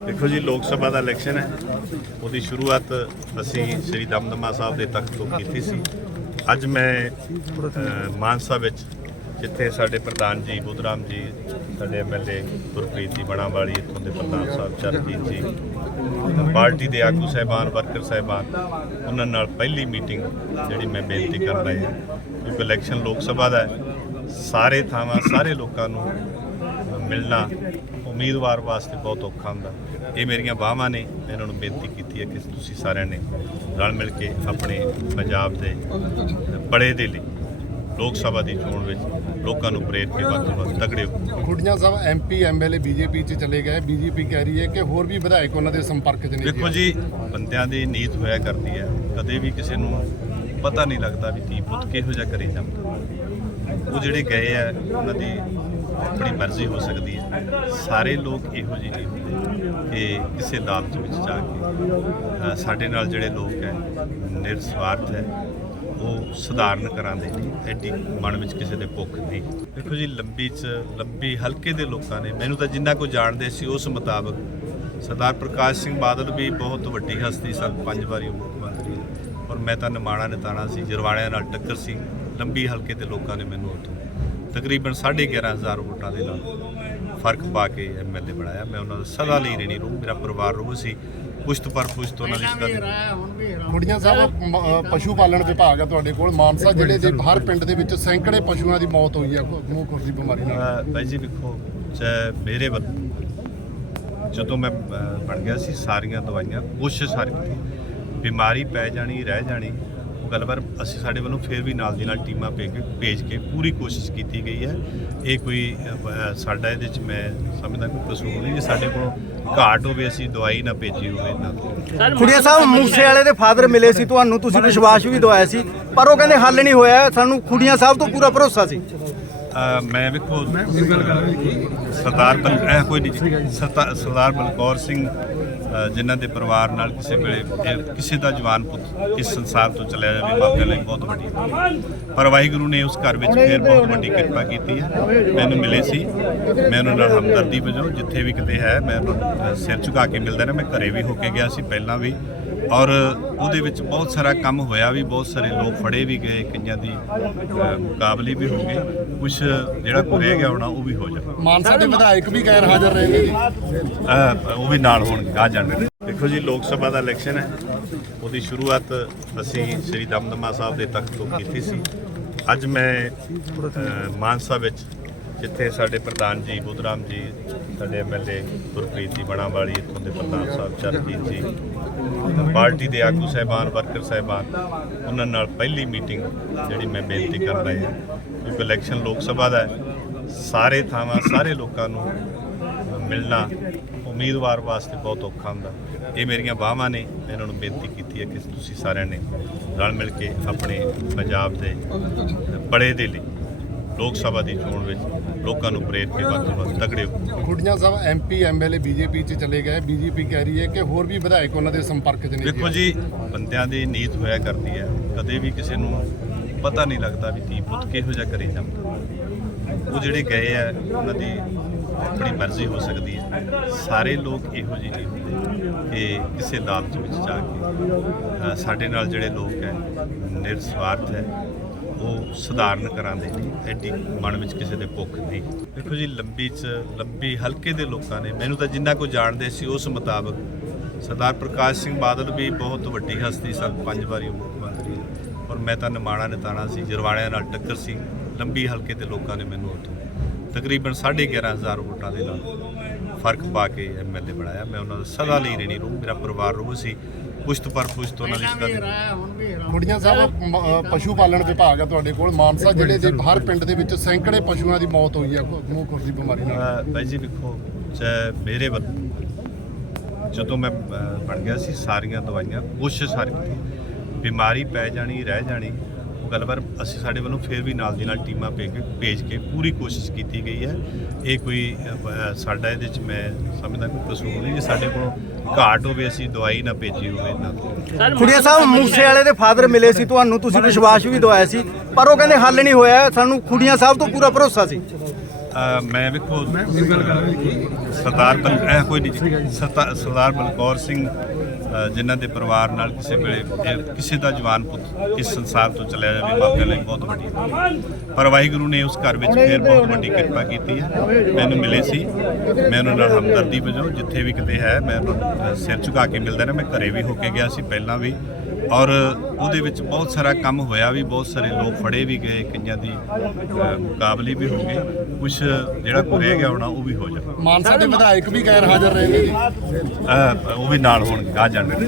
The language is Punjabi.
ਦੇਖੋ ਜੀ, ਲੋਕ ਸਭਾ ਦਾ ਇਲੈਕਸ਼ਨ ਹੈ। ਉਹਦੀ ਸ਼ੁਰੂਆਤ ਅਸੀਂ ਸ੍ਰੀ ਦਮਦਮਾ ਸਾਹਿਬ ਦੇ ਤਖਤ ਤੋਂ ਕੀਤੀ ਸੀ। ਅੱਜ ਮੈਂ ਮਾਨਸਾ ਵਿੱਚ, ਜਿੱਥੇ ਸਾਡੇ ਪ੍ਰਧਾਨ ਜੀ ਬੁੱਧਰਾਮ ਜੀ, ਸਾਡੇ ਐਮਐਲਏ ਗੁਰਪ੍ਰੀਤ ਜੀ ਬਣਾਵਾਲੀ, ਇੱਥੋਂ ਦੇ ਪ੍ਰਧਾਨ ਸਾਹਿਬ ਚਰਨਜੀਤ ਜੀ, ਪਾਰਟੀ ਦੇ ਆਗੂ ਸਹਿਬਾਨ, ਵਰਕਰ ਸਹਿਬਾਨ, ਉਹਨਾਂ ਨਾਲ ਪਹਿਲੀ ਮੀਟਿੰਗ ਜਿਹੜੀ ਮੈਂ ਬੇਨਤੀ ਕਰ ਰਹੀ ਹਾਂ ਕਿਉਂਕਿ ਇਲੈਕਸ਼ਨ ਲੋਕ ਸਭਾ ਦਾ ਸਾਰੇ ਥਾਵਾਂ, ਸਾਰੇ ਲੋਕਾਂ ਨੂੰ ਮਿਲਣਾ ਉਮੀਦਵਾਰ ਵਾਸਤੇ ਬਹੁਤ ਔਖਾ ਹੁੰਦਾ। ਇਹ ਮੇਰੀਆਂ ਬਾਹਾਂ ਨੇ ਮੈਂ ਇਹਨਾਂ ਨੂੰ ਬੇਨਤੀ ਕੀਤੀ ਹੈ ਕਿ ਤੁਸੀਂ ਸਾਰਿਆਂ ਨੇ ਰਲ ਮਿਲ ਕੇ ਆਪਣੇ ਪੰਜਾਬ ਦੇ ਬੜੇ ਦੇ ਲਈ ਲੋਕ ਸਭਾ ਦੀ ਚੋਣ ਵਿੱਚ ਲੋਕਾਂ ਨੂੰ ਪ੍ਰੇਰ ਕੇ ਵੱਧ ਤੋਂ ਵੱਧ ਤਗੜੇ ਖੁੱਡੀਆਂ ਸਾਹਿਬ ਐਮਪੀ ਐਮਐਲਏ ਬੀਜੇਪੀ ਚ ਚਲੇ ਗਏ। ਬੀਜੇਪੀ ਕਹਿ ਰਹੀ ਹੈ ਕਿ ਹੋਰ ਵੀ ਵਿਧਾਇਕ ਉਹਨਾਂ ਦੇ ਸੰਪਰਕ 'ਚ ਨੇ ਦੇਖੋ ਜੀ ਬੰਦਿਆਂ ਦੀ ਨੀਤ ਹੋਇਆ ਕਰਦੀ ਹੈ। ਕਦੇ ਵੀ ਕਿਸੇ ਨੂੰ ਪਤਾ ਨਹੀਂ ਲੱਗਦਾ ਵੀ ਧੀ ਪੁੱਤ ਕਿਹੋ ਜਿਹਾ ਕਰੀ ਜਾਂਦਾ। ਉਹ ਜਿਹੜੇ ਗਏ ਆ ਉਹਨਾਂ ਦੀ ਆਪਣੀ ਮਰਜ਼ੀ ਹੋ ਸਕਦੀ ਹੈ। ਸਾਰੇ ਲੋਕ ਇਹੋ ਜਿਹੇ ਨਹੀਂ ਹੁੰਦੇ ਕਿ ਕਿਸੇ ਲਾਲਚ ਵਿੱਚ ਜਾ ਕੇ ਸਾਡੇ ਨਾਲ ਜਿਹੜੇ ਲੋਕ ਹੈ, ਨਿਰਸਵਾਰਥ ਹੈ, ਉਹ ਸਧਾਰਨ ਕਰਾਂਦੇ ਨੇ। ਐਡੀ ਮਨ ਵਿੱਚ ਕਿਸੇ ਦੇ ਭੁੱਖ ਨਹੀਂ। ਦੇਖੋ ਜੀ, ਲੰਬੀ ਚ, ਲੰਬੀ ਹਲਕੇ ਦੇ ਲੋਕਾਂ ਨੇ, ਮੈਨੂੰ ਤਾਂ ਜਿੰਨਾ ਕੋ ਜਾਣਦੇ ਸੀ ਉਸ ਮੁਤਾਬਕ ਸਰਦਾਰ ਪ੍ਰਕਾਸ਼ ਸਿੰਘ ਬਾਦਲ ਵੀ ਬਹੁਤ ਵੱਡੀ ਹਸਤੀ ਸਨ, ਪੰਜ ਵਾਰੀ ਮੁੱਖ ਮੰਤਰੀ। ਔਰ ਮੈਂ ਤਾਂ ਨਿਮਾਣਾ ਨਿਤਾਣਾ ਸੀ ਜਰਵਾੜਿਆਂ ਨਾਲ ਟੱਕਰ ਸੀ। ਲੰਬੀ ਹਲਕੇ ਦੇ ਲੋਕਾਂ ਨੇ ਮੈਨੂੰ ਉੱਥੋਂ ਤਕਰੀਬਨ 11500 ਵੋਟਾਂ ਦੇ ਨਾਲ ਫ਼ਰਕ ਪਾ ਕੇ ਐਮਐਲਏ ਬਣਾਇਆ। ਮੈਂ ਉਹਨਾਂ ਦਾ ਸਦਾ ਲਈ ਰਹਿਣੀ ਰਹੂ ਮੇਰਾ ਪਰਿਵਾਰ ਰਹੂ ਸੀ। ਪੁਸ਼ਤ ਪਰ ਪੁਸ਼ਤ ਉਹਨਾਂ ਦੀ ਸਦਾ ਦੀ ਖੁੱਡੀਆਂ ਸਾਹਿਬ ਪਸ਼ੂ ਪਾਲਣ ਵਿਭਾਗ ਹੈ ਤੁਹਾਡੇ ਕੋਲ ਮਾਨਸਾ ਜ਼ਿਲ੍ਹੇ ਦੇ ਹਰ ਪਿੰਡ ਦੇ ਵਿੱਚ ਸੈਂਕੜੇ ਪਸ਼ੂਆਂ ਦੀ ਮੌਤ ਹੋਈ ਹੈ ਮੂੰਹ ਖੁਰ ਦੀ ਬਿਮਾਰੀ ਨਾਲ। ਬਾਈ ਜੀ ਵੇਖੋ ਚਾਹੇ ਮੇਰੇ ਵੱਲ ਜਦੋਂ ਮੈਂ ਬਣ ਗਿਆ ਸੀ ਸਾਰੀਆਂ ਦਵਾਈਆਂ ਕੋਸ਼ਿਸ਼ ਸਾਰੀ ਬਿਮਾਰੀ ਪੈ ਜਾਣੀ ਰਹਿ ਜਾਣੀ ਉਹ ਗੱਲ ਪਰ ਅਸੀਂ ਸਾਡੇ ਵੱਲੋਂ ਫੇਰ ਵੀ ਨਾਲ ਦੀ ਨਾਲ ਟੀਮਾਂ ਭੇਜ ਕੇ ਭੇਜ ਕੇ ਪੂਰੀ ਕੋਸ਼ਿਸ਼ ਕੀਤੀ ਗਈ ਹੈ। ਇਹ ਕੋਈ ਸਾਡਾ ਇਹਦੇ ਚ ਮੈਂ ਸਮਝਦਾ ਕੋਈ ਕਸੂਰ ਨਹੀਂ ਜੇ ਸਾਡੇ ਕੋਲੋਂ ਘਾਟ ਹੋਵੇ ਅਸੀਂ ਦਵਾਈ ਨਾ ਭੇਜੀ ਹੋਵੇ ਨਾ ਖੁੜੀਆ ਸਾਹਿਬ ਮੂਸੇ ਵਾਲੇ ਦੇ ਫਾਦਰ ਮਿਲੇ ਸੀ ਤੁਹਾਨੂੰ ਤੁਸੀਂ ਵਿਸ਼ਵਾਸ ਵੀ ਦਵਾਇਆ ਸੀ ਪਰ ਉਹ ਕਹਿੰਦੇ ਹੱਲ ਨਹੀਂ ਹੋਇਆ ਸਾਨੂੰ ਖੁੜੀਆਂ ਸਾਹਿਬ ਤੋਂ ਪੂਰਾ ਭਰੋਸਾ ਸੀ। ਮੈਂ ਵੇਖੋ ਸਰਦਾਰ ਬਲ ਕੋਈ ਨਹੀਂ ਸਰਦਾਰ ਬਲਕੌਰ ਸਿੰਘ ਜਿਨ੍ਹਾਂ ਦੇ ਪਰਿਵਾਰ ਨਾਲ ਕਿਸੇ ਵੇਲੇ ਕਿਸੇ ਦਾ ਜਵਾਨ ਪੁੱਤ ਇਸ ਸੰਸਾਰ ਤੋਂ ਚਲਿਆ ਜਾਵੇ ਮਾਪਿਆਂ ਲਈ ਬਹੁਤ ਵੱਡੀ ਪਰ ਵਾਹਿਗੁਰੂ ਨੇ ਉਸ ਘਰ ਵਿੱਚ ਫਿਰ ਬਹੁਤ ਵੱਡੀ ਕਿਰਪਾ ਕੀਤੀ ਹੈ। ਮੈਨੂੰ ਮਿਲੇ ਸੀ। ਮੈਂ ਉਹਨਾਂ ਨਾਲ ਹਮਦਰਦੀ ਵਜੋਂ ਜਿੱਥੇ ਵੀ ਕਿਤੇ ਹੈ ਮੈਂ ਉਹਨਾਂ ਨੂੰ, ਸਿਰ ਝੁਕਾ ਕੇ ਮਿਲਦਾ ਨਾ ਮੈਂ ਘਰੇ ਵੀ ਹੋ ਕੇ ਗਿਆ ਸੀ। ਪਹਿਲਾਂ ਵੀ ਔਰ ਉਹਦੇ ਵਿੱਚ ਬਹੁਤ ਸਾਰਾ ਕੰਮ ਹੋਇਆ ਵੀ ਬਹੁਤ ਸਾਰੇ ਲੋਕ ਫੜੇ ਵੀ ਗਏ ਕਈਆਂ ਦੀ ਮੁਕਾਬਲੇ ਵੀ ਹੋ ਗਏ। ਕੁਝ ਜਿਹੜਾ ਕੋ ਰਹਿ ਗਿਆ ਹੋਣਾ ਉਹ ਵੀ ਹੋ ਜਾਵੇ ਮਾਨਸਾ ਦੇ ਵਿਧਾਇਕ ਵੀ ਗੈਰ ਹਾਜ਼ਰ ਰਹੇ ਨੇ ਜੀ ਉਹ ਵੀ ਨਾਲ ਹੋਣਗੇ ਆ ਜਾਣਗੇ। ਦੇਖੋ ਜੀ ਲੋਕ ਸਭਾ ਦਾ ਇਲੈਕਸ਼ਨ ਹੈ। ਉਹਦੀ ਸ਼ੁਰੂਆਤ ਅਸੀਂ ਸ੍ਰੀ ਦਮਦਮਾ ਸਾਹਿਬ ਦੇ ਤਖਤ ਤੋਂ ਕੀਤੀ ਸੀ। ਅੱਜ ਮੈਂ ਮਾਨਸਾ ਵਿੱਚ ਜਿੱਥੇ ਸਾਡੇ ਪ੍ਰਧਾਨ ਜੀ ਬੁੱਧਰਾਮ ਜੀ ਸਾਡੇ ਐਮਐਲਏ ਗੁਰਪ੍ਰੀਤ ਜੀ ਬਣਾ ਵਾਲੀ ਇੱਥੋਂ ਦੇ ਪ੍ਰਧਾਨ ਸਾਹਿਬ ਚਰਨਜੀਤ ਜੀ, ਪਾਰਟੀ ਦੇ ਆਗੂ ਸਹਿਬਾਨ, ਵਰਕਰ ਸਹਿਬਾਨ, ਉਹਨਾਂ ਨਾਲ ਪਹਿਲੀ ਮੀਟਿੰਗ ਜਿਹੜੀ ਮੈਂ ਬੇਨਤੀ ਕਰ ਰਿਹਾ ਹਾਂ ਕਿਉਂਕਿ ਇਲੈਕਸ਼ਨ ਲੋਕ ਸਭਾ ਦਾ ਸਾਰੇ ਥਾਵਾਂ, ਸਾਰੇ ਲੋਕਾਂ ਨੂੰ ਮਿਲਣਾ ਉਮੀਦਵਾਰ ਵਾਸਤੇ ਬਹੁਤ ਔਖਾ ਹੁੰਦਾ। ਇਹ ਮੇਰੀਆਂ ਬਾਹਾਂ ਨੇ ਇਹਨਾਂ ਨੂੰ ਬੇਨਤੀ ਕੀਤੀ ਹੈ ਕਿ ਤੁਸੀਂ ਸਾਰਿਆਂ ਨੇ ਰਲ ਮਿਲ ਕੇ ਆਪਣੇ ਪੰਜਾਬ ਦੇ ਬੜੇ ਦੇ ਲਈ ਲੋਕ ਸਭਾ ਦੀ ਚੋਣ ਵਿੱਚ ਲੋਕਾਂ ਨੂੰ ਪ੍ਰੇਰ ਕੇ ਵੱਧ ਤੋਂ ਵੱਧ ਤਗੜੇ ਹੋ ਖੁੱਡੀਆਂ ਸਾਹਿਬ ਐਮਪੀ ਐਮਐਲਏ ਬੀਜੇਪੀ ਚ ਚਲੇ ਗਏ। ਬੀਜੇਪੀ ਕਹਿ ਰਹੀ ਹੈ ਕਿ ਹੋਰ ਵੀ ਵਿਧਾਇਕ ਉਹਨਾਂ ਦੇ ਸੰਪਰਕ 'ਚ ਨੇ ਦੇਖੋ ਜੀ ਬੰਦਿਆਂ ਦੀ ਨੀਤ ਹੋਇਆ ਕਰਦੀ ਹੈ। ਕਦੇ ਵੀ ਕਿਸੇ ਨੂੰ ਪਤਾ ਨਹੀਂ ਲੱਗਦਾ ਵੀ ਧੀ ਪੁੱਤ ਕਿਹੋ ਜਿਹਾ ਕਰੀ ਜਾਂਦਾ। ਉਹ ਜਿਹੜੇ ਗਏ ਆ ਉਹਨਾਂ ਦੀ ਆਪਣੀ ਮਰਜ਼ੀ ਹੋ ਸਕਦੀ ਹੈ। ਸਾਰੇ ਲੋਕ ਇਹੋ ਜਿਹੇ ਨਹੀਂ ਹੁੰਦੇ ਕਿ ਕਿਸੇ ਲਾਲਚ ਵਿੱਚ ਜਾ ਕੇ ਸਾਡੇ ਨਾਲ ਜਿਹੜੇ ਲੋਕ ਹੈ ਨਿਰਸਵਾਰਥ ਹੈ ਉਹ ਸਧਾਰਨ ਕਰਾਂਦੇ ਨੇ, ਐਡੀ ਮਨ ਵਿੱਚ ਕਿਸੇ ਦੇ ਭੁੱਖ ਨਹੀਂ। ਦੇਖੋ ਜੀ, ਲੰਬੀ ਚ, ਲੰਬੀ, ਹਲਕੇ ਦੇ ਲੋਕਾਂ ਨੇ, ਮੈਨੂੰ ਤਾਂ ਜਿੰਨਾ ਕੋ ਜਾਣਦੇ ਸੀ ਉਸ ਮੁਤਾਬਕ ਸਰਦਾਰ ਪ੍ਰਕਾਸ਼ ਸਿੰਘ ਬਾਦਲ ਵੀ ਬਹੁਤ ਵੱਡੀ ਹਸਤੀ ਸਨ, ਪੰਜ ਵਾਰੀ ਮੁੱਖ ਮੰਤਰੀ। ਔਰ ਮੈਂ ਤਾਂ ਨਿਮਾਣਾ ਨਿਤਾਣਾ ਸੀ ਜਰਵਾੜਿਆਂ ਨਾਲ ਟੱਕਰ ਸੀ, ਲੰਬੀ, ਹਲਕੇ ਦੇ ਲੋਕਾਂ ਨੇ ਮੈਨੂੰ ਉੱਥੋਂ ਤਕਰੀਬਨ 11500 ਵੋਟਾਂ ਦੇ ਨਾਲ ਫ਼ਰਕ ਪਾ ਕੇ ਐਮਐਲਏ ਬਣਾਇਆ। ਮੈਂ ਉਹਨਾਂ ਦਾ ਸਦਾ ਲਈ ਰਹਿਣੀ ਰਹੂ, ਮੇਰਾ ਪਰਿਵਾਰ ਰੂਹ ਸੀ। ਪੁਸ਼ਤ ਪਰ ਪੁਸ਼ਤ ਉਹਨਾਂ ਦੀ ਦੀ ਖੁੱਡੀਆਂ ਸਾਹਿਬ ਪਸ਼ੂ ਪਾਲਣ ਵਿਭਾਗ ਹੈ ਤੁਹਾਡੇ ਕੋਲ। ਮਾਨਸਾ ਜ਼ਿਲ੍ਹੇ ਦੇ ਹਰ ਪਿੰਡ ਦੇ ਵਿੱਚ ਸੈਂਕੜੇ ਪਸ਼ੂਆਂ ਦੀ ਮੌਤ ਹੋਈ ਹੈ ਮੂੰਹ ਖੁਰ ਦੀ ਬਿਮਾਰੀ ਨਾਲ। ਬਾਈ ਜੀ ਵੇਖੋ ਚਾਹੇ ਮੇਰੇ ਵੱਲ ਜਦੋਂ ਮੈਂ ਬਣ ਗਿਆ ਸੀ ਸਾਰੀਆਂ ਦਵਾਈਆਂ ਕੋਸ਼ਿਸ਼ ਸਾਰੀ ਬਿਮਾਰੀ ਪੈ ਜਾਣੀ ਰਹਿ ਜਾਣੀ ਉਹ ਗੱਲ ਪਰ ਅਸੀਂ ਸਾਡੇ ਵੱਲੋਂ ਫੇਰ ਵੀ ਨਾਲ ਦੀ ਨਾਲ ਟੀਮਾਂ ਭੇਜ ਕੇ ਭੇਜ ਕੇ ਪੂਰੀ ਕੋਸ਼ਿਸ਼ ਕੀਤੀ ਗਈ ਹੈ। ਇਹ ਕੋਈ ਸਾਡਾ ਇਹਦੇ ਚ ਮੈਂ ਸਮਝਦਾ ਕੋਈ ਕਸੂਰ ਨਹੀਂ ਜੇ ਸਾਡੇ ਕੋਲੋਂ ਘਾਟ ਹੋਵੇ ਅਸੀਂ ਦਵਾਈ ਨਾ ਭੇਜੀ ਹੋਵੇ ਨਾ ਖੁੜੀਆ ਸਾਹਿਬ ਮੂਸੇ ਵਾਲੇ ਦੇ ਫਾਦਰ ਮਿਲੇ ਸੀ ਤੁਹਾਨੂੰ ਤੁਸੀਂ ਵਿਸ਼ਵਾਸ ਵੀ ਦਵਾਇਆ ਸੀ ਪਰ ਉਹ ਕਹਿੰਦੇ ਹੱਲ ਨਹੀਂ ਹੋਇਆ ਸਾਨੂੰ ਖੁੜੀਆਂ ਸਾਹਿਬ ਤੋਂ ਪੂਰਾ ਭਰੋਸਾ ਸੀ। ਮੈਂ ਵੇਖੋ ਸਰਦਾਰ ਬਲ ਇਹ ਕੋਈ ਨਹੀਂ ਸਰਦਾਰ ਬਲਕੌਰ ਸਿੰਘ ਜਿਨ੍ਹਾਂ ਦੇ ਪਰਿਵਾਰ ਨਾਲ ਕਿਸੇ ਵੇਲੇ ਕਿਸੇ ਦਾ ਜਵਾਨ ਪੁੱਤ ਇਸ ਸੰਸਾਰ ਤੋਂ ਚਲਿਆ ਜਾਵੇ ਮਾਪਿਆਂ ਲਈ ਬਹੁਤ ਵੱਡੀ ਪਰ ਵਾਹਿਗੁਰੂ ਨੇ ਉਸ ਘਰ ਵਿੱਚ ਫਿਰ ਬਹੁਤ ਵੱਡੀ ਕਿਰਪਾ ਕੀਤੀ ਹੈ। ਮੈਨੂੰ ਮਿਲੇ ਸੀ। ਮੈਂ ਉਹਨਾਂ ਨਾਲ ਹਮਦਰਦੀ ਵਜੋਂ ਜਿੱਥੇ ਵੀ ਕਿਤੇ ਹੈ ਮੈਂ ਉਹਨਾਂ ਨੂੰ, ਸਿਰ ਝੁਕਾ ਕੇ ਮਿਲਦਾ ਨਾ ਮੈਂ ਘਰੇ ਵੀ ਹੋ ਕੇ ਗਿਆ ਸੀ। ਪਹਿਲਾਂ ਵੀ ਔਰ ਉਹਦੇ ਵਿੱਚ ਬਹੁਤ ਸਾਰਾ ਕੰਮ ਹੋਇਆ ਵੀ ਬਹੁਤ ਸਾਰੇ ਲੋਕ ਫੜੇ ਵੀ ਗਏ ਕਈਆਂ ਦੀ ਮੁਕਾਬਲੇ ਵੀ ਹੋ ਗਏ। ਕੁਝ ਜਿਹੜਾ ਕੋ ਰਹਿ ਗਿਆ ਹੋਣਾ ਉਹ ਵੀ ਹੋ ਜਾਣਾ ਮਾਨਸਾ ਦੇ ਵਿਧਾਇਕ ਵੀ ਗੈਰ ਹਾਜ਼ਰ ਰਹੇ ਨੇ ਉਹ ਵੀ ਨਾਲ ਹੋਣਗੇ ਆ ਜਾਣਗੇ।